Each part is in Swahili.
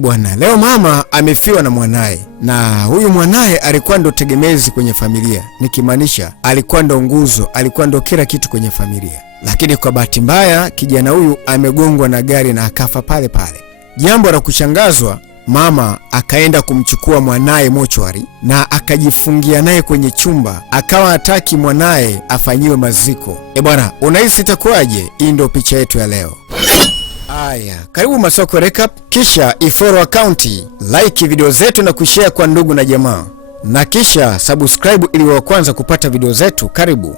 Bwana, leo mama amefiwa na mwanaye, na huyu mwanaye alikuwa ndo tegemezi kwenye familia, nikimaanisha alikuwa ndo nguzo, alikuwa ndo kila kitu kwenye familia. Lakini kwa bahati mbaya kijana huyu amegongwa na gari na akafa pale pale. Jambo la kushangazwa, mama akaenda kumchukua mwanaye mochwari na akajifungia naye kwenye chumba, akawa hataki mwanaye afanyiwe maziko. Bwana, unahisi itakuwaje? Hii ndio picha yetu ya leo. Aya, karibu Masoko Recap, kisha ifollow account, like video zetu na kushare kwa ndugu na jamaa, na kisha subscribe ili wa kwanza kupata video zetu. Karibu.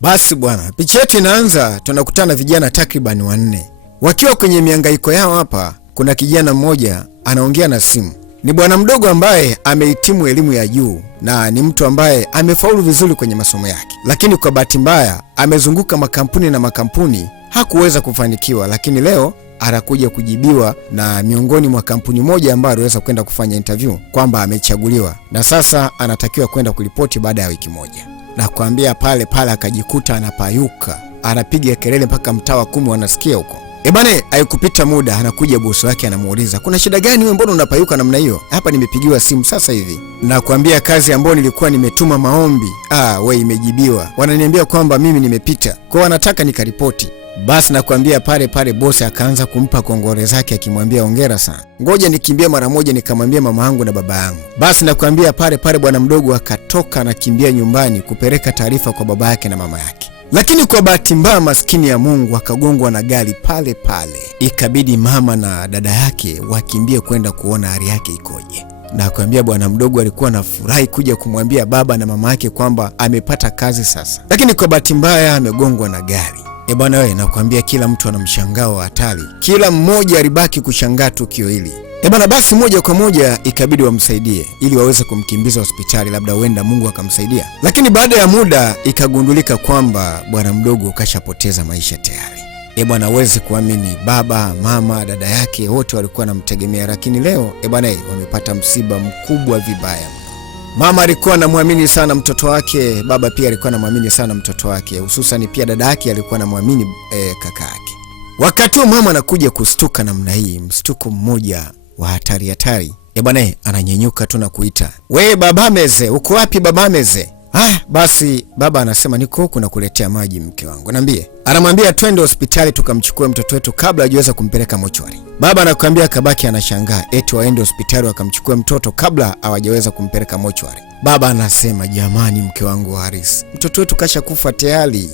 Basi bwana, picha yetu inaanza, tunakutana vijana takriban 4 wakiwa kwenye mihangaiko yao. Hapa kuna kijana mmoja anaongea na simu. Ni bwana mdogo ambaye amehitimu elimu ya juu na ni mtu ambaye amefaulu vizuri kwenye masomo yake, lakini kwa bahati mbaya amezunguka makampuni na makampuni, hakuweza kufanikiwa. Lakini leo anakuja kujibiwa na miongoni mwa kampuni moja ambayo aliweza kwenda kufanya interview kwamba amechaguliwa, na sasa anatakiwa kwenda kuripoti baada ya wiki moja. Na kuambia pale pale akajikuta anapayuka, anapiga kelele mpaka mtaa wa 10 wanasikia huko. Bwana, haikupita muda anakuja bosi wake anamuuliza, kuna shida gani wewe, mbona unapayuka namna hiyo? Hapa nimepigiwa simu sasa hivi na kuambia kazi ambayo nilikuwa nimetuma maombi, wewe imejibiwa. Wananiambia kwamba mimi nimepita, kwa wanataka nikaripoti. Basi nakwambia pale pale bosi akaanza kumpa kongole zake akimwambia hongera sana, ngoja nikimbie mara moja nikamwambia mama yangu na baba yangu. Basi nakwambia pale pale bwana mdogo akatoka na kimbia nyumbani kupeleka taarifa kwa baba yake na mama yake. Lakini kwa bahati mbaya maskini ya Mungu akagongwa na gari pale pale, ikabidi mama na dada yake wakimbie kwenda kuona hali yake ikoje. Na kuambia bwana mdogo alikuwa na furahi kuja kumwambia baba na mama yake kwamba amepata kazi sasa, lakini kwa bahati mbaya amegongwa na gari. Bwana wewe, nakwambia kila mtu ana mshangao wa hatari, kila mmoja alibaki kushangaa tukio hili. Bwana, basi moja kwa moja ikabidi wamsaidie ili waweze kumkimbiza hospitali, labda huenda Mungu akamsaidia. Lakini baada ya muda ikagundulika kwamba bwana mdogo kashapoteza maisha tayari. Bwana, huwezi kuamini, baba, mama, dada yake wote walikuwa wanamtegemea, lakini leo bwana wamepata msiba mkubwa vibaya. Mama alikuwa anamwamini sana mtoto wake, baba pia alikuwa anamwamini sana mtoto wake, hususan pia dada yake alikuwa anamwamini kaka yake. Wakati huo mama anakuja kustuka namna hii, mstuko mmoja wa hatari. Bwana ananyenyuka tu na kuita, "We baba meze, uko wapi baba meze?" Basi baba anasema niko huku na kuletea maji mke wangu. Niambie. Anamwambia twende hospitali tukamchukue mtoto wetu kabla hajaweza kumpeleka mochwari. Baba anakuambia kabaki anashangaa eti waende hospitali wakamchukue mtoto kabla hawajaweza kumpeleka mochwari. Baba anasema jamani, mke wangu Haris, mtoto wetu kasha kufa tayari.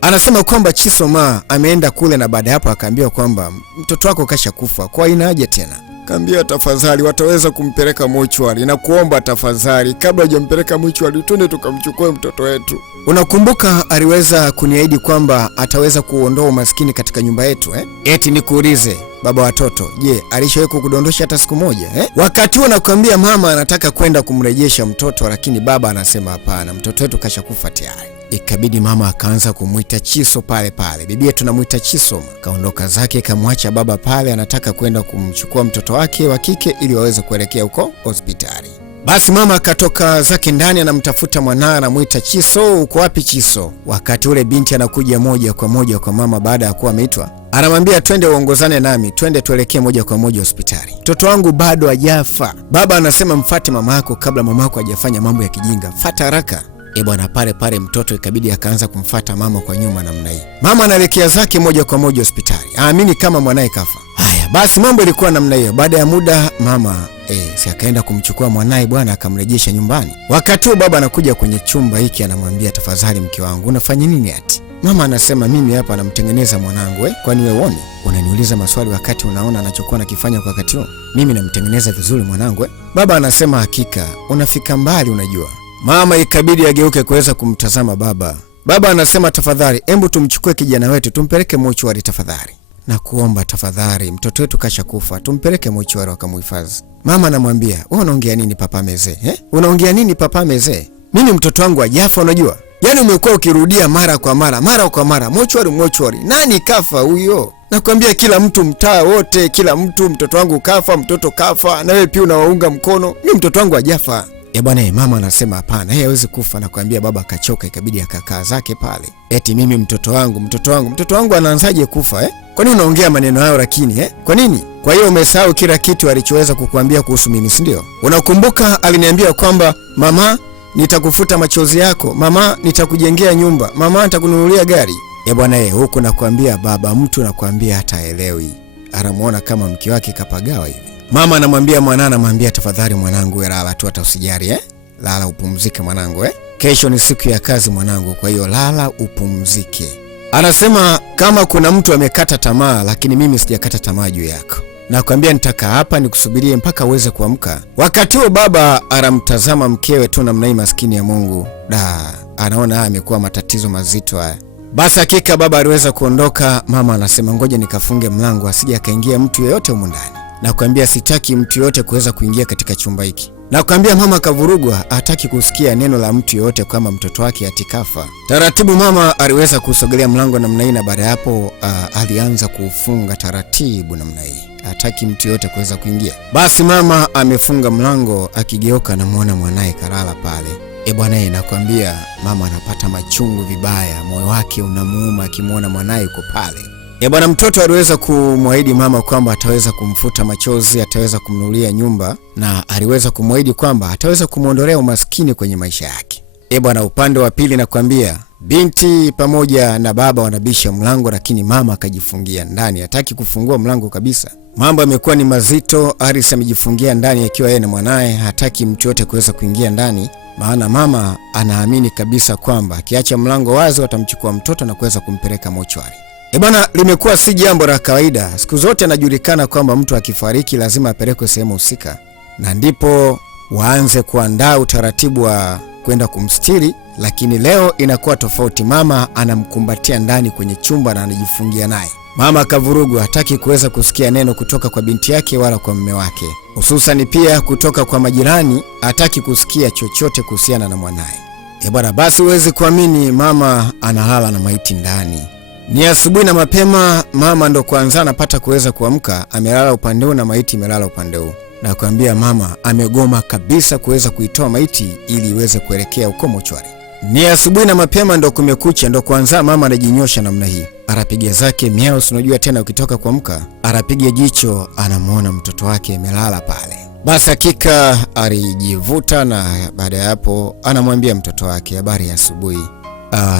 Anasema kwamba Chisoma ameenda kule na baada hapo akaambiwa kwamba mtoto wako kasha kufa, kwa ina haja tena. Kaambia tafadhali wataweza kumpeleka mochwari, na kuomba tafadhali kabla hujampeleka mochwari twende tukamchukue mtoto wetu. Unakumbuka aliweza kuniahidi kwamba ataweza kuondoa umaskini katika nyumba yetu Eti nikuulize baba watoto, je, alishawahi kukudondosha hata siku moja Wakati huo nakwambia mama anataka kwenda kumrejesha mtoto, lakini baba anasema hapana, mtoto wetu kashakufa tayari. Ikabidi mama akaanza kumuita Chiso pale pale, bibi yetu namuita Chiso. Kaondoka zake kamwacha baba pale, anataka kwenda kumchukua mtoto wake wa kike ili waweze kuelekea huko hospitali. Basi mama akatoka zake ndani, anamtafuta mwanae, anamuita Chiso, uko wapi Chiso? Wakati ule binti anakuja moja kwa moja kwa mama baada ya kuwa ameitwa. Anamwambia twende uongozane nami, twende tuelekee moja kwa moja hospitali. Mtoto wangu bado hajafa. Baba anasema mfuate mama yako kabla mama yako hajafanya mambo ya kijinga. Fuata haraka. Bwana pale pale mtoto ikabidi akaanza kumfuata mama kwa nyuma namna hii. Mama anaelekea zake moja kwa moja hospitali, aamini kama mwanae kafa. Haya basi mambo ilikuwa namna hiyo. Baada ya muda mama si akaenda kumchukua mwanae bwana, akamrejesha nyumbani. Wakati huo baba anakuja kwenye chumba hiki, anamwambia tafadhali mke wangu unafanya nini ati? Mama anasema mimi hapa namtengeneza mwanangu. Kwani wewe uone unaniuliza maswali wakati unaona anachokuwa nakifanya kwa wakati huo? Mimi namtengeneza vizuri mwanangu Baba anasema hakika unafika mbali unajua. Mama ikabidi ageuke kuweza kumtazama baba. Baba anasema tafadhali, hebu tumchukue kijana wetu tumpeleke mochwari tafadhali. Na kuomba tafadhali, mtoto wetu kashakufa, tumpeleke mochwari wakamuhifadhi. Mama anamwambia, "Wewe unaongea nini papa mzee? Unaongea nini papa mzee? Mimi mtoto wangu hajafa unajua? Yaani umekuwa ukirudia mara kwa mara, mochwari. Nani kafa huyo?" Nakwambia kila mtu mtaa wote, kila mtu mtoto wangu kafa, mtoto kafa, na wewe pia unawaunga mkono. Mimi mtoto wangu hajafa. Bwana mama anasema hapana, yeye hawezi kufa. Na kuambia baba akachoka, ikabidi akakaa zake pale. Eti mimi mtoto wangu anaanzaje kufa Kwa nini unaongea maneno hayo lakini Kwa nini? Kwa hiyo umesahau kila kitu alichoweza kukuambia kuhusu mimi, si ndio? Unakumbuka aliniambia kwamba mama, nitakufuta machozi yako, mama, nitakujengea nyumba, mama, nitakununulia gari. Bwana huku nakwambia baba mtu nakwambia hataelewi. Anamuona kama mke wake kapagawa hivi. Mama anamwambia mwanae, anamwambia tafadhali mwanangu, lala tu, hata usijali lala upumzike mwanangu Kesho ni siku ya kazi mwanangu, kwa hiyo lala upumzike. Anasema kama kuna mtu amekata tamaa, lakini mimi sijakata tamaa juu yako. Nakwambia nitakaa hapa nikusubirie mpaka uweze kuamka. Wakati huo baba anamtazama mkewe tu namna hii, maskini ya Mungu. Anaona amekuwa matatizo mazito haya. Basi hakika baba aliweza kuondoka. Mama anasema ngoja nikafunge mlango asije akaingia mtu yeyote humu ndani. Nakwambia sitaki mtu yeyote kuweza kuingia katika chumba hiki. Nakwambia mama kavurugwa, hataki kusikia neno la mtu yeyote kama mtoto wake atikafa. Taratibu mama aliweza kusogelea mlango namna hii, na baada hapo alianza kufunga taratibu namna hii. Hataki mtu yeyote kuweza kuingia. Basi mama amefunga mlango, akigeuka na muona mwanae kalala pale. Bwana nakwambia mama anapata machungu vibaya, moyo wake unamuuma akimuona mwanae yuko pale. Bwana mtoto aliweza kumwahidi mama kwamba ataweza kumfuta machozi, ataweza kumnunulia nyumba, na aliweza kumwahidi kwamba ataweza kumuondolea umaskini kwenye maisha yake. Bwana upande wa pili nakwambia binti pamoja na baba wanabisha mlango, lakini mama akajifungia ndani, hataki kufungua mlango kabisa. Mambo yamekuwa ni mazito. Aris amejifungia ndani akiwa yeye na mwanae, hataki mtu yote kuweza kuingia ndani, maana mama anaamini kabisa kwamba akiacha mlango wazi watamchukua mtoto na kuweza kumpeleka mochwari. Bwana limekuwa si jambo la kawaida. Siku zote anajulikana kwamba mtu akifariki lazima apelekwe sehemu husika, na ndipo waanze kuandaa utaratibu wa kwenda kumstiri, lakini leo inakuwa tofauti. Mama anamkumbatia ndani kwenye chumba na anajifungia naye. Mama akavurugwa, hataki kuweza kusikia neno kutoka kwa binti yake wala kwa mume wake, hususan pia kutoka kwa majirani. Hataki kusikia chochote kuhusiana na mwanae. Bwana basi huwezi kuamini, mama analala na maiti ndani. Ni asubuhi na mapema, mama ndo kwanza anapata kuweza kuamka. Amelala upande huu na maiti imelala upande huu. Na kuambia mama amegoma kabisa kuweza kuitoa maiti ili iweze kuelekea huko mochwari. Ni asubuhi na mapema, ndo kumekucha, ndo kwanza mama anajinyosha namna hii. Arapiga zake miao, unajua tena ukitoka kuamka, arapiga jicho, anamuona mtoto wake amelala pale. Basi hakika alijivuta, na baada ya hapo anamwambia mtoto wake, habari ya asubuhi.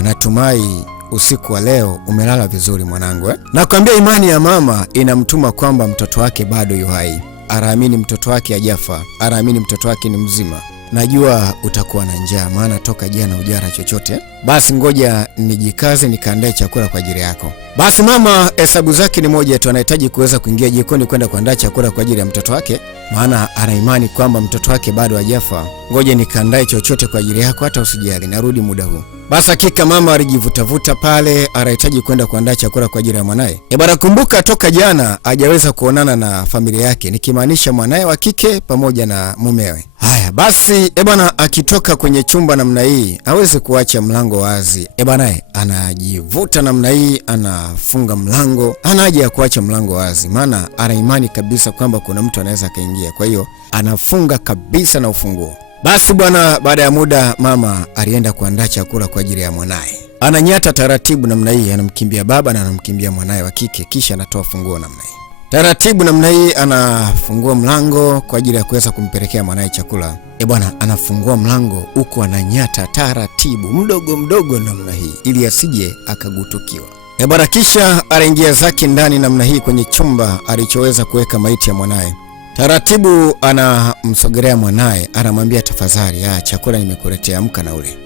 Natumai usiku wa leo umelala vizuri mwanangu Nakwambia imani ya mama inamtuma kwamba mtoto wake bado yu hai. Araamini mtoto wake hajafa, araamini mtoto wake ni mzima. Najua utakuwa na njaa, maana toka jana hujala chochote. Basi ngoja nijikaze nikaandae chakula kwa ajili yako. Basi mama hesabu zake ni moja tu, anahitaji kuweza kuingia jikoni kwenda kuandaa chakula kwa ajili ya mtoto wake, maana ana imani kwamba mtoto wake bado hajafa. Ngoja nikaandae chochote kwa ajili yako, hata usijali, narudi muda huu. Basi hakika mama alijivutavuta pale, anahitaji kwenda kuandaa chakula kwa ajili ya mwanae. Bwana kumbuka toka jana hajaweza kuonana na familia yake, nikimaanisha mwanae wa kike pamoja na mumewe. Haya basi bwana akitoka kwenye chumba namna hii hawezi kuacha mlango wazi. Bwana anajivuta namna hii, anafunga mlango, hana haja ya kuacha mlango wazi, maana ana imani kabisa kwamba kuna mtu anaweza kaingia. Kwa hiyo anafunga kabisa na ufunguo. Basi bwana baada ya muda mama alienda kuandaa chakula kwa ajili ya mwanae. Ananyata taratibu namna hii, anamkimbia baba na anamkimbia mwanae wa kike, kisha anatoa funguo namna hii. Taratibu namna hii anafungua mlango kwa ajili ya kuweza kumpelekea mwanae chakula. Bwana anafungua mlango huku ananyata taratibu mdogo mdogo namna hii ili asije akagutukiwa. Bwana kisha anaingia zake ndani namna hii kwenye chumba alichoweza kuweka maiti ya mwanae. Taratibu anamsogelea mwanae, anamwambia tafadhali, chakula nimekuletea, amka na ule.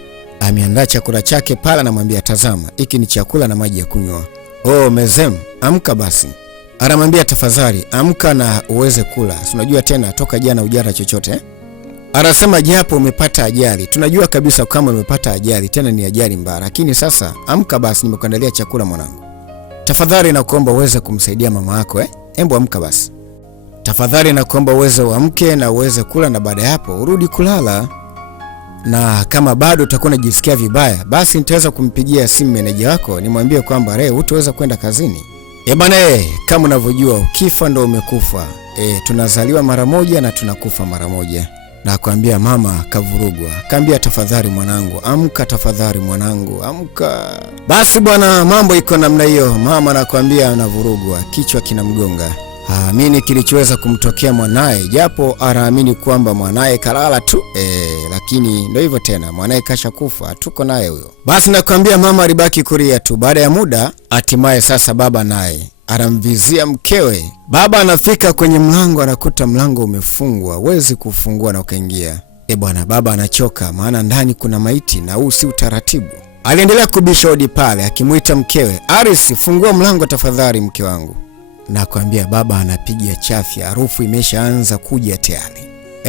Ameandaa chakula chake pala, anamwambia tazama, hiki ni chakula na maji ya kunywa. Mezem, amka basi. Anamwambia tafadhali, amka na uweze kula. Unajua tena toka jana hujala chochote. Anasema japo umepata ajali, tunajua kabisa kama umepata ajali, tena ni ajali mbaya, lakini sasa amka basi, nimekuandalia chakula mwanangu. Tafadhali nakuomba uweze kumsaidia mama yako Embo amka basi. Tafadhali nakuomba uweze uamke na uweze kula, na baada ya hapo urudi kulala. Na kama bado utakuwa unajisikia vibaya, basi nitaweza kumpigia simu meneja wako nimwambie kwamba leo hutaweza kwenda kazini. Bwana kama unavyojua ukifa ndo umekufa. Tunazaliwa mara moja na tunakufa mara moja. Na kuambia mama kavurugwa. Kaambia tafadhali mwanangu, amka tafadhali mwanangu, amka. Basi bwana mambo iko namna hiyo. Mama anakuambia anavurugwa, kichwa kinamgonga. haamini kilichoweza kumtokea mwanaye, japo anaamini kwamba mwanaye kalala tu. Lakini ndio hivyo tena, mwanaye kasha kufa, tuko naye huyo. Basi nakwambia mama alibaki kulia tu. Baada ya muda, hatimaye sasa baba naye anamvizia mkewe. Baba anafika kwenye mlango, anakuta mlango umefungwa, huwezi kufungua na ukaingia. Bwana, baba anachoka, maana ndani kuna maiti na huu si utaratibu. Aliendelea kubisha hodi pale akimuita mkewe, Aris, fungua mlango tafadhali mke wangu. Nakwambia baba anapiga chafya, harufu imeshaanza kuja tayari.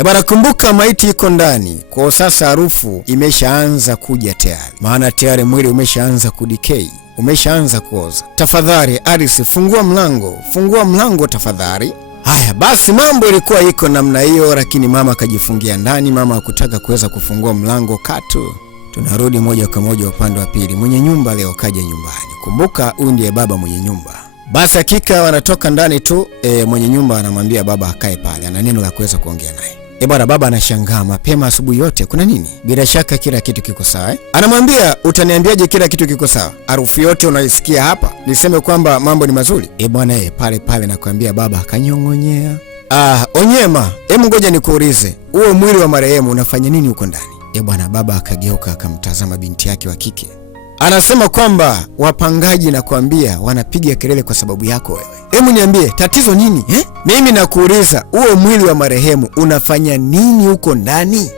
Bwana, kumbuka maiti iko ndani, kwa sasa harufu imeshaanza kuja tayari, maana tayari mwili umeshaanza kudikei, umeshaanza kuoza. Tafadhali Aris, fungua mlango tafadhali. Haya basi, mambo ilikuwa iko namna hiyo, lakini mama akajifungia ndani. Mama hakutaka kuweza kufungua mlango katu. Tunarudi moja kwa moja upande wa pili. Mwenye nyumba leo kaja nyumbani. Kumbuka huyu ndiye baba mwenye nyumba. Basi hakika wanatoka ndani tu, mwenye nyumba anamwambia baba akae pale, ana neno la kuweza kuongea naye. Bwana, baba anashangaa, mapema asubuhi yote kuna nini? Bila shaka kila kitu kiko sawa. Anamwambia, utaniambiaje kila kitu kiko sawa? Harufu yote unaisikia hapa, niseme kwamba mambo ni mazuri? Bwana, pale nakwambia baba akanyong'onyea. Onyema, ngoja nikuulize, huo mwili wa marehemu unafanya nini huko ndani? Bwana, baba akageuka akamtazama binti yake wa kike. Anasema kwamba wapangaji na kuambia wanapiga kelele kwa sababu yako wewe. Hebu niambie tatizo nini? Mimi nakuuliza, huo mwili wa marehemu unafanya nini huko ndani?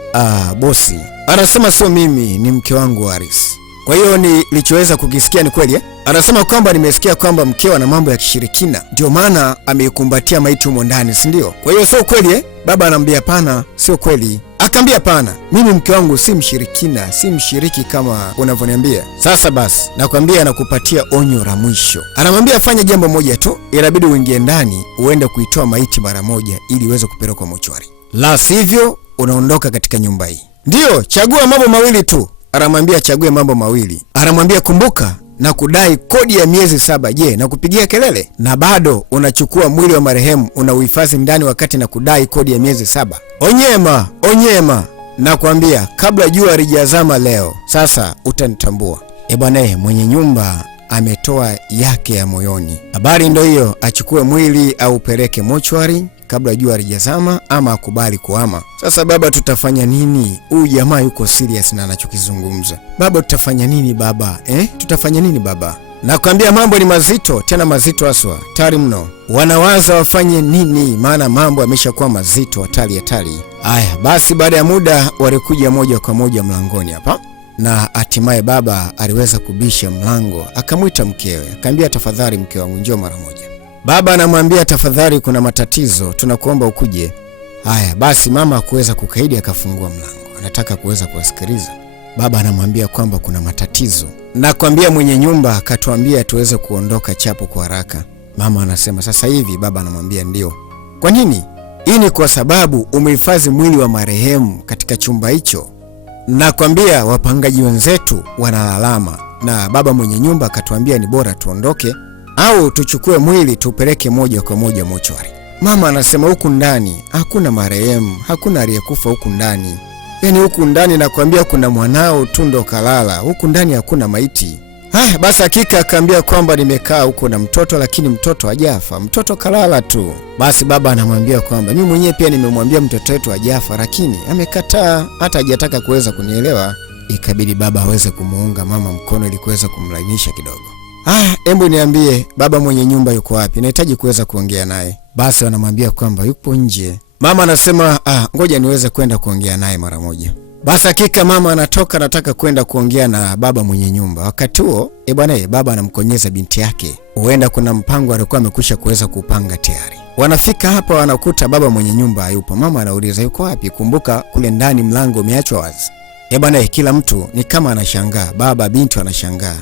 Bosi. Anasema sio mimi, ni mke wangu Aris. Kwa hiyo nilichoweza kukisikia ni kweli? Anasema kwamba nimesikia kwamba mkeo ana mambo ya kishirikina, ndio maana ameikumbatia maiti humo ndani, si ndio? Kwa hiyo sio kweli? Baba anambia hapana, sio kweli. Akaambia hapana, mimi mke wangu si mshirikina, si mshiriki kama unavyoniambia. Sasa basi, nakwambia nakupatia onyo la mwisho. Anamwambia fanya jambo moja tu, inabidi uingie ndani uende kuitoa maiti mara moja ili iweze kupelekwa mochwari. La sivyo unaondoka katika nyumba hii. Ndio, chagua mambo mawili tu. Anamwambia chague mambo mawili. Anamwambia kumbuka na kudai kodi ya miezi 7. Je, na kupigia kelele na bado unachukua mwili wa marehemu unauhifadhi ndani wakati na kudai kodi ya miezi 7? Onyema, nakwambia kabla jua halijazama leo, sasa utanitambua. Bwana, mwenye nyumba ametoa yake ya moyoni. Habari ndio hiyo, achukue mwili au peleke mochwari kabla jua halijazama ama akubali kuhama. Sasa baba, tutafanya nini? Huyu jamaa yuko serious na anachokizungumza. Baba, tutafanya nini baba? Tutafanya nini baba? Nakwambia mambo ni mazito, tena mazito haswa, hatari mno. Wanawaza wafanye nini, maana mambo yameshakuwa mazito, hatari. Haya basi, baada ya muda walikuja moja kwa moja mlangoni hapa, na hatimaye baba aliweza kubisha mlango, akamwita mkewe, akamwambia tafadhali mke wangu njoo mara moja. Baba anamwambia tafadhali, kuna matatizo, tunakuomba ukuje. Haya basi, mama hakuweza kukaidi, akafungua mlango, anataka kuweza kuwasikiliza. Baba anamwambia kwamba kuna matatizo. Nakwambia mwenye nyumba akatuambia tuweze kuondoka chapo kwa haraka. Mama anasema sasa hivi? Baba anamwambia ndio. Kwa nini? Hii ni kwa sababu umehifadhi mwili wa marehemu katika chumba hicho. Nakwambia wapangaji wenzetu wanalalama, na baba mwenye nyumba akatuambia ni bora tuondoke au tuchukue mwili tupeleke moja kwa moja mochwari. Mama anasema huku ndani hakuna marehemu, hakuna aliyekufa huku ndani. Yaani huku ndani nakwambia kuna mwanao tu ndo kalala, huku ndani hakuna maiti. Basi hakika akaambia kwamba nimekaa huko na mtoto, lakini mtoto hajafa, mtoto kalala tu. Basi baba anamwambia kwamba mimi mwenyewe pia nimemwambia mtoto wetu hajafa, lakini amekataa, hata hajataka kuweza kunielewa. Ikabidi baba aweze kumuunga mama mkono ili kuweza kumlainisha kidogo. Hebu niambie baba mwenye nyumba yuko wapi? Nahitaji kuweza kuongea naye. Basi wanamwambia kwamba yupo nje. Mama anasema ngoja niweze kwenda kuongea naye mara moja. Basi hakika mama anatoka, anataka kwenda kuongea na baba mwenye nyumba. Wakati huo baba anamkonyeza binti yake, huenda kuna mpango alikuwa amekwisha kuweza kupanga tayari. Wanafika hapa wanakuta baba mwenye nyumba hayupo. Mama anauliza yuko wapi? Kumbuka kule ndani mlango umeachwa wazi. Kila mtu ni kama anashangaa. Baba, binti wanashangaa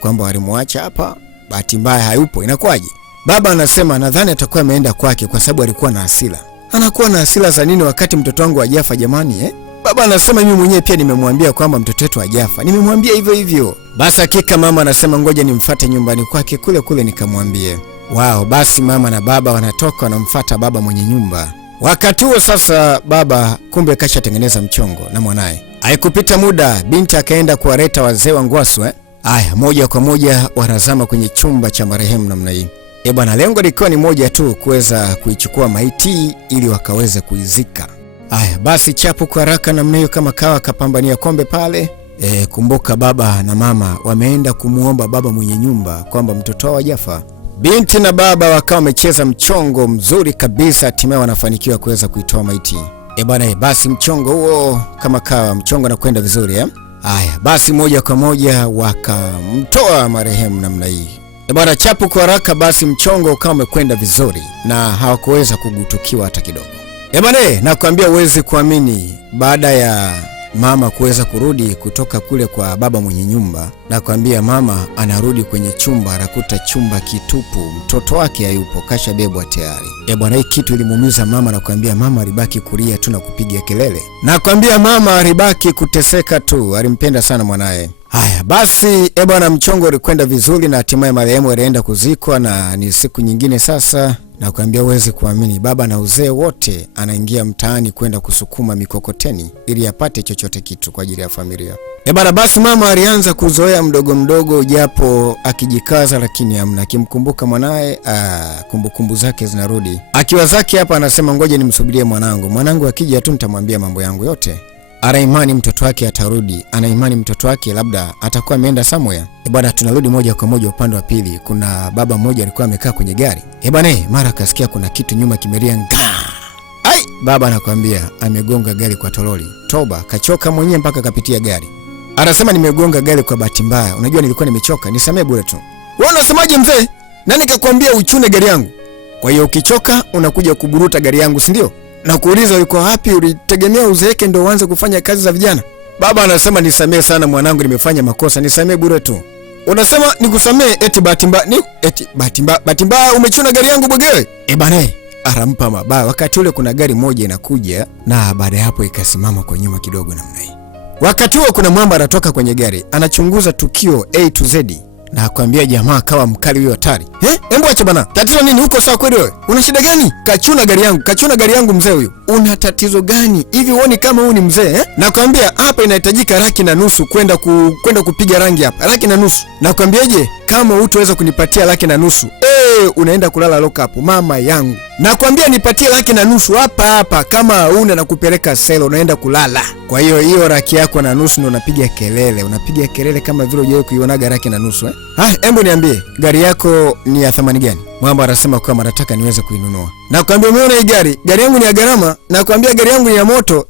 kwamba walimwacha hapa, bahati mbaya hayupo, inakuwaje? Baba anasema nadhani atakuwa ameenda kwake kwa sababu alikuwa na hasira. Anakuwa na hasira za nini wakati mtoto wangu hajafa jamani? Baba anasema mimi mwenyewe pia nimemwambia kwamba mtoto wetu hajafa, nimemwambia hivyo. Basi hakika mama anasema ngoja nimfuate nyumbani kwake kule nikamwambie. Basi mama na baba wanatoka, wanamfuata baba mwenye nyumba. Wakati huo sasa baba kumbe kashatengeneza mchongo na mwanae. Haikupita muda binti akaenda kuwaleta wazee wa Ngwasu. Moja kwa moja wanazama kwenye chumba cha marehemu namna hii. Bwana, lengo likiwa ni moja tu, kuweza kuichukua maiti ili wakaweze kuizika. Haya basi, chapu kwa haraka namna hiyo kama kawa kapambania kombe pale. Kumbuka baba na mama wameenda kumuomba baba mwenye nyumba kwamba mtoto wao hajafa. Binti na baba wakawa wamecheza mchongo mzuri kabisa, hatimaye wanafanikiwa kuweza kuitoa maiti. Bwana, basi mchongo huo kama kawa mchongo na kwenda vizuri Haya basi, moja kwa moja wakamtoa marehemu namna hii. Bwana, chapu kwa haraka basi mchongo ukawa umekwenda vizuri na hawakuweza kugutukiwa hata kidogo. Bwana, nakwambia uwezi kuamini, baada ya mama kuweza kurudi kutoka kule kwa baba mwenye nyumba, nakwambia mama anarudi kwenye chumba, anakuta chumba kitupu, mtoto wake hayupo, kashabebwa tayari. Bwana, hii kitu ilimuumiza mama, nakwambia mama alibaki kulia tu na kupiga kelele. Nakwambia mama alibaki kuteseka tu, alimpenda sana mwanae. Haya basi, bwana, mchongo ulikwenda vizuri na hatimaye marehemu alienda kuzikwa, na ni siku nyingine sasa. Nakwambia uwezi kuamini, baba na uzee wote anaingia mtaani kwenda kusukuma mikokoteni ili apate chochote kitu kwa ajili ya familia. Bwana, basi mama alianza kuzoea mdogo mdogo, japo akijikaza, lakini hamna. Akimkumbuka mwanae, kumbukumbu zake zinarudi. Akiwa zake hapa anasema ngoja nimsubirie mwanangu akija tu nitamwambia mambo yangu yote. Ana imani mtoto wake atarudi, ana imani mtoto wake labda atakuwa ameenda somewhere. Bwana, tunarudi moja kwa moja upande wa pili. Kuna baba mmoja alikuwa amekaa kwenye gari. Bwana, mara akasikia kuna kitu nyuma kimelia ngaa. Ai, baba anakuambia amegonga gari kwa toroli. Toba, kachoka mwenyewe mpaka kapitia gari. Anasema nimegonga gari kwa bahati mbaya. Unajua nilikuwa nimechoka, nisamee bure tu. Wewe unasemaje mzee? Nani kakwambia uchune gari yangu? Kwa hiyo ukichoka unakuja kuburuta gari yangu, si ndio? Na kuuliza yuko wapi, ulitegemea uzeeke ndio uanze kufanya kazi za vijana? Baba anasema nisamee sana mwanangu, nimefanya makosa, nisamee bure tu. Unasema nikusamee eti bahati mbaya umechuna gari yangu bwegewe? Bwana, arampa mabaya. Wakati ule kuna gari moja inakuja na baada ya hapo ikasimama kwa nyuma kidogo namna hii. Wakati huo kuna mwamba anatoka kwenye gari, anachunguza tukio A to Z. Na akwambia jamaa kawa mkali huyo hatari. Hebu acha bana. Tatizo nini huko sawa kweli wewe? Una shida gani? Kachuna gari yangu mzee huyo. Una tatizo gani? Hivi uone kama huyu ni mzee Nakwambia hapa inahitajika ₹1.5 kwenda kupiga rangi hapa. ₹1.5. Nakwambiaje? Kama hutaweza kunipatia ₹1.5, unaenda kulala lock up mama yangu. Nakwambia nipatie ₹1.5 hapa kama una na kupeleka selo unaenda kulala. Kwa hiyo ₹1.5 ndio unapiga kelele kama vile hujawahi kuionaga ₹1.5 Hebu niambie gari yako ni ya thamani gani? Mwamba anasema kama nataka niweze kuinunua. Nakwambia umeona hii gari yangu ni ya gharama. Nakwambia gari yangu ni ya moto.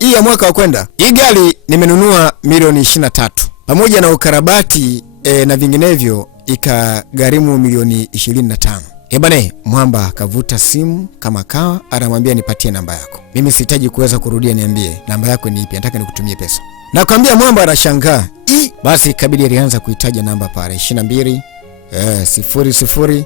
Hii ya mwaka wa kwenda. Hii gari nimenunua $23,000. Pamoja na ukarabati na vinginevyo ikagharimu $25,000. Bwana, mwamba akavuta simu kama kawa, anamwambia nipatie namba yako. Mimi sihitaji kuweza kurudia, niambie namba yako ni ipi, nataka nikutumie pesa. Nakwambia mwamba anashangaa. Basi kabidi alianza kuitaja namba pale 22 00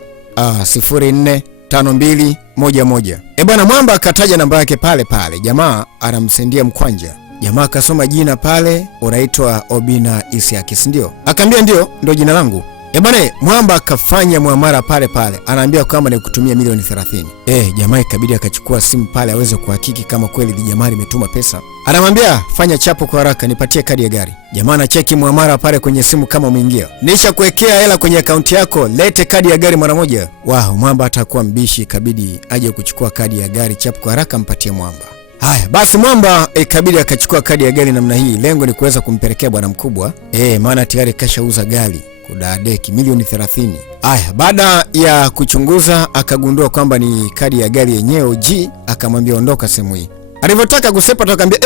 045211. Bwana, mwamba akataja namba yake pale. Jamaa anamsendia mkwanja. Jamaa akasoma jina pale, unaitwa Obina Isiaki, si ndio? Akaambia ndio jina langu. Bwana, mwamba akafanya muamara pale. Anaambia kwamba nikutumia $30,000. Jamaa ikabidi akachukua simu pale aweze kuhakiki kama kweli jamaa limetuma pesa. Anamwambia fanya chapo kwa haraka, nipatie kadi ya gari. Jamaa anacheki muamara pale kwenye simu kama umeingia. Nisha kuwekea hela kwenye akaunti yako, lete kadi ya gari mara moja. Mwamba atakuwa mbishi, ikabidi aje kuchukua kadi ya gari chapo kwa haraka mpatie mwamba. Haya basi mwamba ikabidi akachukua kadi ya gari namna hii. Lengo ni kuweza kumpelekea bwana mkubwa. Maana tayari kashauza gari kudadeki $30,000. Haya, baada ya kuchunguza akagundua kwamba ni kadi ya gari yenyewe OG. Akamwambia ondoka sehemu hii. Alivyotaka kusepa tukamwambia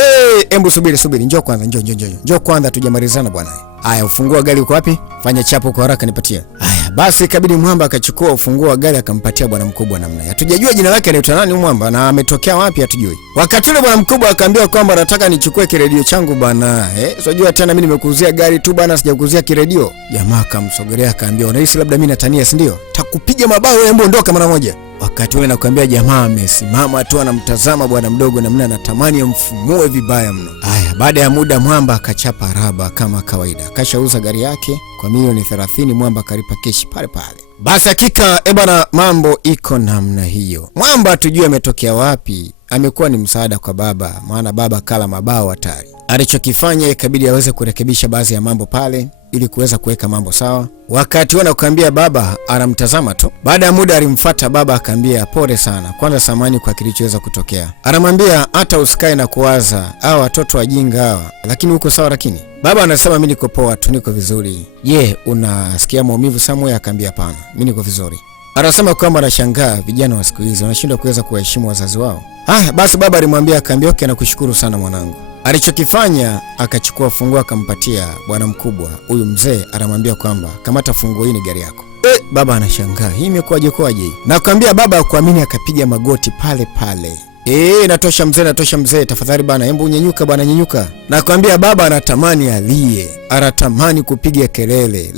embu subiri, njoo kwanza tujamalizana bwana. Haya, ufunguo wa gari uko wapi? Fanya chapo kwa haraka nipatie. Haya, basi ikabidi mwamba akachukua ufunguo wa gari akampatia bwana mkubwa namna. Hatujajua jina lake anaitwa nani mwamba na ametokea wapi hatujui. Wakati ule bwana mkubwa akaambiwa kwamba nataka nichukue kiredio changu bwana. Unajua tena mimi nimekuuzia gari tu bwana, sijakuuzia kiredio. Jamaa akamsogelea akaambia unahisi labda mimi natania, si ndio? Takupiga mabao wewe, hebu ondoka mara moja. Wakati ule nakwambia jamaa amesimama tu anamtazama bwana mdogo namna anatamani amfumue vibaya mno. Haya, baada ya muda mwamba akachapa raba kama kawaida. Akashauza gari yake kwa $30,000, mwamba akalipa keshi pale. Basi hakika bwana mambo iko namna hiyo. Mwamba tujue ametokea wapi. amekuwa ni msaada kwa baba, maana baba kala mabao hatari. Alichokifanya ikabidi aweze kurekebisha baadhi ya mambo pale ili kuweza kuweka mambo sawa. Wakati wanakuambia baba anamtazama tu. Baada ya muda alimfuata baba akaambia pole sana, kwanza samani kwa kilichoweza kutokea. Anamwambia hata usikae na kuwaza hao watoto wajinga hawa, lakini uko sawa? Lakini baba anasema mimi niko poa tu, niko vizuri. Je, unasikia maumivu somewhere? Akaambia hapana, mimi niko vizuri. Anasema kwamba anashangaa vijana wa siku hizi wanashindwa kuweza kuheshimu wazazi wao. Basi baba alimwambia akaambia okay, nakushukuru sana mwanangu. Alichokifanya akachukua funguo akampatia bwana mkubwa. Huyu mzee anamwambia kwamba kamata funguo, hii ni gari yako. Baba anashangaa hii imekuwaje kwaje? Nakwambia baba kuamini akapiga magoti pale pale. Natosha mzee, natosha mzee, tafadhali bana, hebu unyenyuka bana, nyenyuka. Nakwambia baba anatamani alie, anatamani kupiga kelele.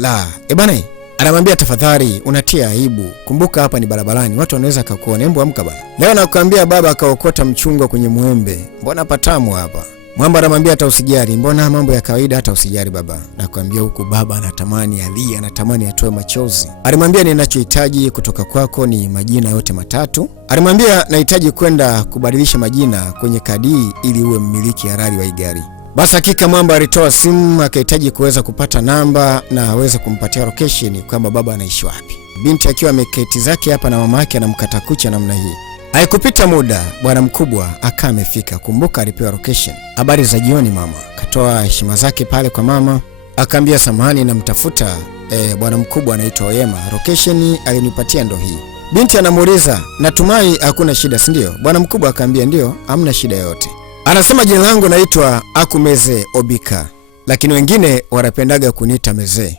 Bana, anamwambia tafadhali unatia aibu. Kumbuka hapa ni barabarani, watu wanaweza kukuona, hebu amka bana. Leo nakwambia baba akaokota mchungwa kwenye muembe. Mbona patamu hapa? Mwamba anamwambia hata usijali, mbona mambo ya kawaida, hata usijali baba. Nakwambia huku baba anatamani alie, anatamani atoe machozi. Alimwambia ninachohitaji kutoka kwako ni majina yote matatu. Alimwambia nahitaji kwenda kubadilisha majina kwenye kadi ili uwe mmiliki halali wa hii gari. Basi hakika Mwamba alitoa simu akahitaji kuweza kupata namba na aweze kumpatia location kwamba baba anaishi wapi. Binti akiwa ameketi zake hapa na mama yake anamkata kucha namna hii. Haikupita muda bwana mkubwa akawa amefika. Kumbuka alipewa location. Habari za jioni mama. Katoa heshima zake pale kwa mama. Akaambia samahani namtafuta bwana mkubwa anaitwa Oyema. Location alinipatia ndo hii. Binti anamuuliza natumai hakuna shida si ndio? Bwana mkubwa akaambia ndio, hamna shida yoyote. Anasema jina langu naitwa Akumeze Obika, lakini wengine wanapendaga kuniita Mzee.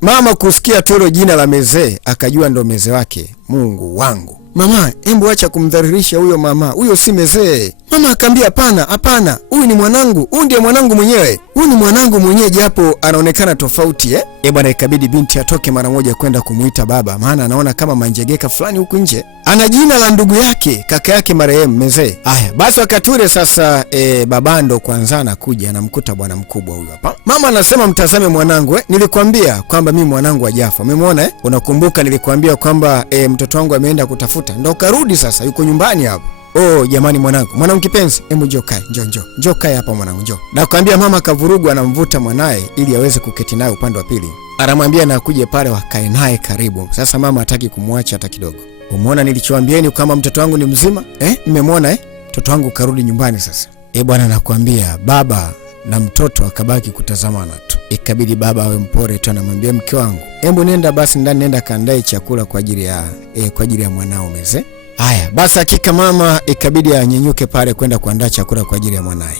Mama kusikia tu hilo jina la Mzee akajua ndo mzee wake. Mungu wangu. Mama, hebu acha kumdhalilisha huyo mama. Huyo si Mzee. Mama akaambia hapana, huyu ni mwanangu. Huyu ndiye mwanangu mwenyewe. Huyu ni mwanangu mwenyewe japo anaonekana tofauti bwana, ikabidi binti atoke mara moja kwenda kumuita baba, maana anaona kama manjegeka fulani huku nje. Ana jina la ndugu yake, kaka yake marehemu Mzee. Basi wakati ule sasa babando kwanza anakuja anamkuta bwana mkubwa huyu hapa. Mama anasema mtazame mwanangu nilikwambia kwamba mimi mwanangu hajafa. Umemwona Unakumbuka nilikwambia kwamba mtoto wangu ameenda kutafuta. Ndo karudi sasa, yuko nyumbani hapo. Jamani mwanangu kipenzi, hebu njoo kae, njoo kae hapa mwanangu, njoo. Nakwambia mama kavurugwa, anamvuta mwanae ili aweze kuketi naye upande wa pili. Anamwambia na akuje pale wakae naye karibu. Sasa mama hataki kumwacha hata kidogo. Umeona nilichowaambieni kama mtoto wangu ni mzima? Mmemwona mtoto wangu karudi nyumbani sasa. Bwana nakwambia baba na mtoto akabaki kutazamana tu. Ikabidi baba awe mpore tu, anamwambia mke wangu, hebu nenda basi ndani, nenda kaandae chakula kwa ajili ya mwanao Mzee. Basi hakika mama ikabidi anyenyuke pale kwenda kuandaa chakula kwa ajili ya mwanae.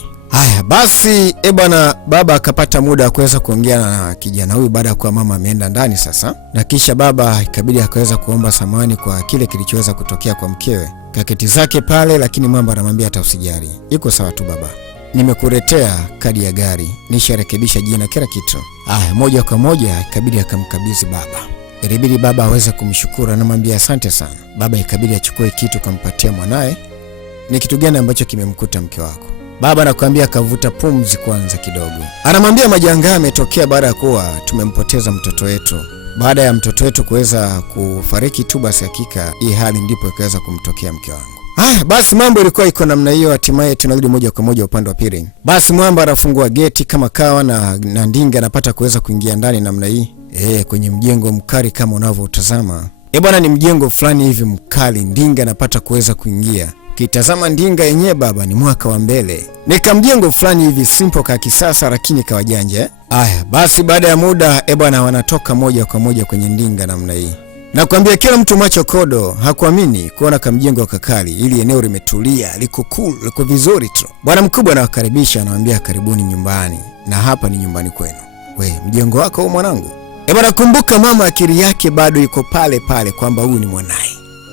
Basi bwana baba akapata muda wa kuweza kuongea na kijana huyu baada ya kuwa mama ameenda ndani sasa. Na kisha baba ikabidi akaweza kuomba samahani kwa kile kilichoweza kutokea kwa mkewe. Kaketi zake pale, lakini mama anamwambia hata usijali, iko sawa tu baba. Nimekuletea kadi ya gari, nisharekebisha jina kila kitu. Moja kwa moja ikabidi akamkabidhi baba. Ilibidi baba aweze kumshukuru, anamwambia asante sana. Baba ikabidi achukue kitu kumpatia mwanae. Ni kitu gani ambacho kimemkuta mke wako? Baba anakuambia akavuta pumzi kwanza kidogo. Anamwambia majanga yametokea baada ya kuwa tumempoteza mtoto wetu. Baada ya mtoto wetu kuweza kufariki tu, basi hakika hii hali ndipo ikaweza kumtokea mke wangu. Basi mambo ilikuwa iko namna hiyo. Hatimaye tunarudi moja kwa moja upande wa pili. Basi Mwamba anafungua geti kama kawa na Ndinga anapata kuweza kuingia ndani namna hii. Kwenye mjengo mkali kama unavyotazama. Bwana ni mjengo fulani hivi mkali. Ndinga anapata kuweza kuingia. Kitazama Ndinga yenyewe baba ni mwaka wa mbele. Ni kama mjengo fulani hivi simple ka kisasa lakini kawajanja. Basi baada ya muda bwana wanatoka moja kwa moja kwenye Ndinga namna hii. Nakwambia kila mtu macho kodo hakuamini kuona kama mjengo kakali, ili eneo limetulia, liko cool, liko vizuri tu. Bwana mkubwa anawakaribisha, anamwambia karibuni nyumbani na hapa ni nyumbani kwenu. Mjengo wako huu mwanangu? Bwana kumbuka mama akili yake bado iko pale pale kwamba huyu ni mwanae.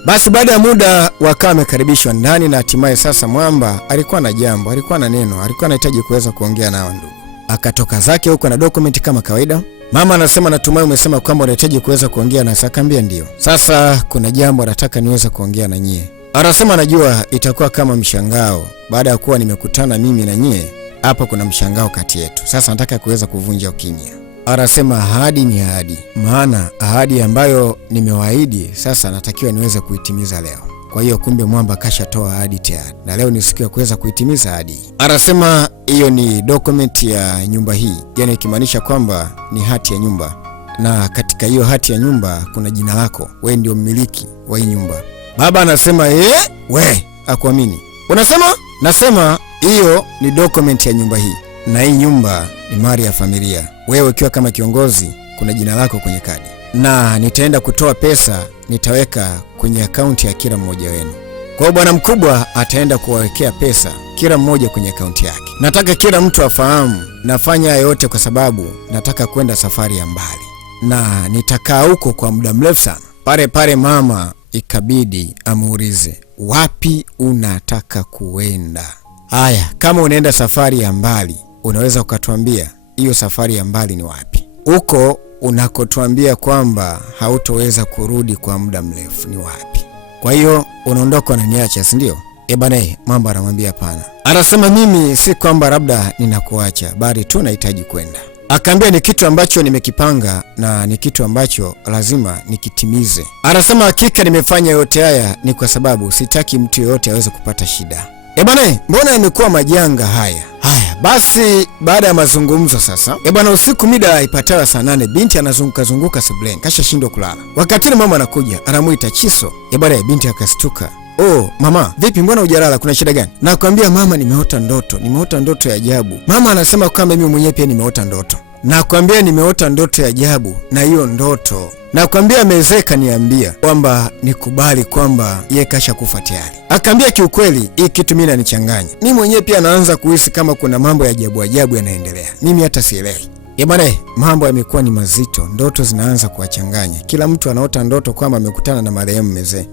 Basi baada ya muda wakawa wamekaribishwa ndani na hatimaye sasa Mwamba alikuwa na jambo, alikuwa na neno, alikuwa anahitaji kuweza kuongea nao ndugu. Akatoka zake huko na document kama kawaida. Mama anasema natumai umesema kwamba unahitaji kuweza kuongea na sasa. Akaambia ndio. Sasa kuna jambo nataka niweze kuongea na nyie. Anasema najua itakuwa kama mshangao baada ya kuwa nimekutana mimi na nyie. Hapa kuna mshangao kati yetu. Sasa nataka kuweza kuvunja ukimya. Anasema ahadi ni ahadi. Maana ahadi ambayo nimewaahidi sasa natakiwa niweze kuitimiza leo. Kwa hiyo kumbe mwamba kashatoa ahadi tayari, na leo ni siku ya kuweza kuitimiza ahadi. Anasema hiyo ni document ya nyumba hii, yani ikimaanisha kwamba ni hati ya nyumba, na katika hiyo hati ya nyumba kuna jina lako, wewe ndio mmiliki wa hii nyumba. Baba anasema we akuamini. Unasema? Nasema hiyo ni document ya nyumba hii, na hii nyumba ni mali ya familia. Wewe ukiwa kama kiongozi, kuna jina lako kwenye kadi, na nitaenda kutoa pesa, nitaweka kwenye akaunti ya kila mmoja wenu. Kwa hiyo bwana mkubwa ataenda kuwawekea pesa kila mmoja kwenye akaunti yake. Nataka kila mtu afahamu nafanya yote kwa sababu nataka kwenda safari ya mbali, na nitakaa huko kwa muda mrefu sana. Pale mama ikabidi amuulize, wapi unataka kuenda? Haya, kama unaenda safari ya mbali, unaweza ukatuambia hiyo safari ya mbali ni wapi? Huko unakotuambia kwamba hautoweza kurudi kwa muda mrefu ni wapi? Kwa hiyo unaondoka na niacha, si ndio? Bana, mama anamwambia hapana. Anasema mimi si kwamba labda ninakuacha, bali tu nahitaji kwenda. Akaambia ni kitu ambacho nimekipanga na ni kitu ambacho lazima nikitimize. Anasema hakika nimefanya yote haya ni kwa sababu sitaki mtu yoyote aweze kupata shida. Bana, mbona imekuwa majanga haya? Haya, basi baada ya mazungumzo sasa, bana, usiku mida ipatawa saa 8, binti anazunguka sebuleni, kashashindwa kulala. Wakati mama anakuja, anamuita Chiso. Bana, binti akastuka. Oh, mama, vipi mbona hujalala? Kuna shida gani? Nakwambia mama, nimeota ndoto ya ajabu. Mama anasema kwamba mimi mwenyewe pia nimeota ndoto. Nakwambia nimeota ndoto ya ajabu, na hiyo ndoto nakwambia mzee kaniambia kwamba nikubali kwamba yeye kasha kufa tayari. Akaambia kiukweli hii kitu mimi inanichanganya. Mimi mwenyewe pia naanza kuhisi kama kuna mambo ya ajabu yanaendelea. Mimi hata sielewi. Bwana, mambo yamekuwa ni mazito, ndoto zinaanza kuwachanganya. Kila mtu anaota ndoto kwamba amekutana na marehemu mzee.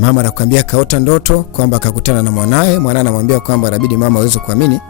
Mama anakuambia kaota ndoto kwamba akakutana na mwanae anamwambia kwamba inabidi mama aweze kuamini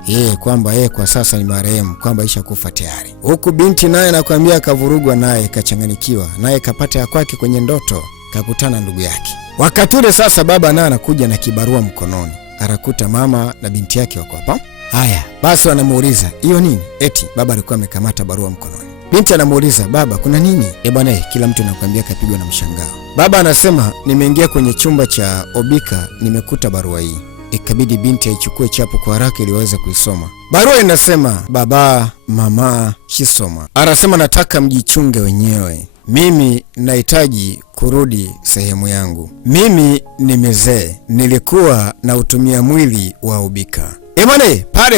kwamba kwa sasa ni marehemu, kwamba isha kufa tayari. Huku binti naye anakuambia kavurugwa, naye kachanganikiwa, naye kapata ya kwake kwenye ndoto, kakutana ndugu yake. Wakati ule sasa baba naye anakuja na kibarua mkononi, anakuta mama na binti yake wako hapa. Haya, basi wanamuuliza hiyo nini? Eti baba alikuwa amekamata barua mkononi. Binti anamuuliza baba, kuna nini? Bwana, kila mtu anakuambia kapigwa na mshangao. Baba anasema nimeingia kwenye chumba cha Obika, nimekuta barua hii. Ikabidi binti aichukue chapu kwa haraka ili waweze kuisoma. Barua inasema, baba, mama, Shisoma anasema nataka mjichunge wenyewe. Mimi nahitaji kurudi sehemu yangu. Mimi ni mzee, nilikuwa na utumia mwili wa Obika.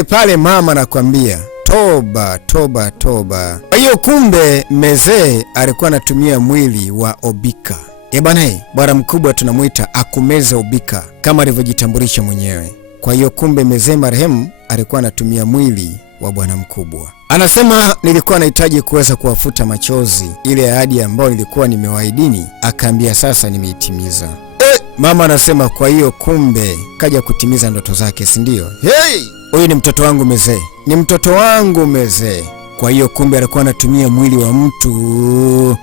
Pale mama anakuambia toba. Kwa hiyo kumbe mzee alikuwa anatumia mwili wa Obika. Bwana mkubwa tunamuita akumeze Obika kama alivyojitambulisha mwenyewe. Kwa hiyo kumbe mzee marehemu alikuwa anatumia mwili wa bwana mkubwa. Anasema nilikuwa nahitaji kuweza kuwafuta machozi ile ahadi ambayo nilikuwa nimewaahidini. Akaambia sasa nimeitimiza. Mama anasema kwa hiyo kumbe kaja kutimiza ndoto zake, si ndio? Huyu ni mtoto wangu mzee, ni mtoto wangu mzee. Kwa hiyo kumbe alikuwa anatumia mwili wa mtu.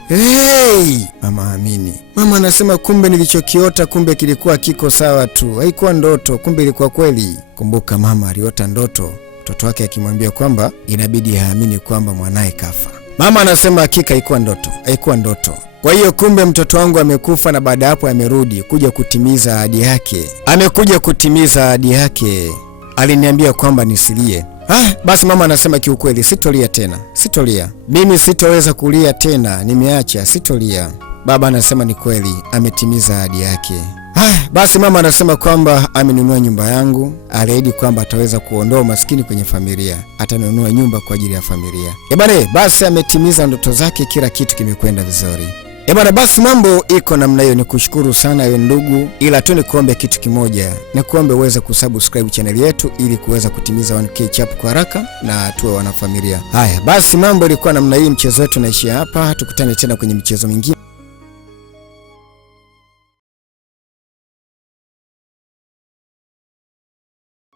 Mama amini. Mama anasema kumbe nilichokiota kumbe kilikuwa kiko sawa tu, haikuwa ndoto, kumbe ilikuwa kweli. Kumbuka mama aliota ndoto, mtoto wake akimwambia kwamba inabidi aamini kwamba mwanae kafa. Mama anasema hakika haikuwa ndoto. Kwa hiyo kumbe mtoto wangu amekufa, na baada hapo amerudi kuja kutimiza ahadi yake. Amekuja kutimiza ahadi yake. Aliniambia kwamba nisilie. Basi mama anasema kiukweli sitolia. Mimi sitoweza kulia tena, nimeacha, sitolia. Baba anasema ni kweli, ametimiza ahadi yake. Basi mama anasema kwamba amenunua nyumba yangu, aliahidi kwamba ataweza kuondoa umaskini kwenye familia, atanunua nyumba kwa ajili ya familia. Basi ametimiza ndoto zake, kila kitu kimekwenda vizuri. Basi mambo iko namna hiyo. Nikushukuru sana wewe ndugu, ila tu nikuombe kitu kimoja, nikuombe uweze kusubscribe channel yetu ili kuweza kutimiza 1K chap kwa haraka na tuwe wanafamilia. Haya, basi mambo ilikuwa namna hii, mchezo wetu unaishia hapa, tukutane tena kwenye michezo mingine.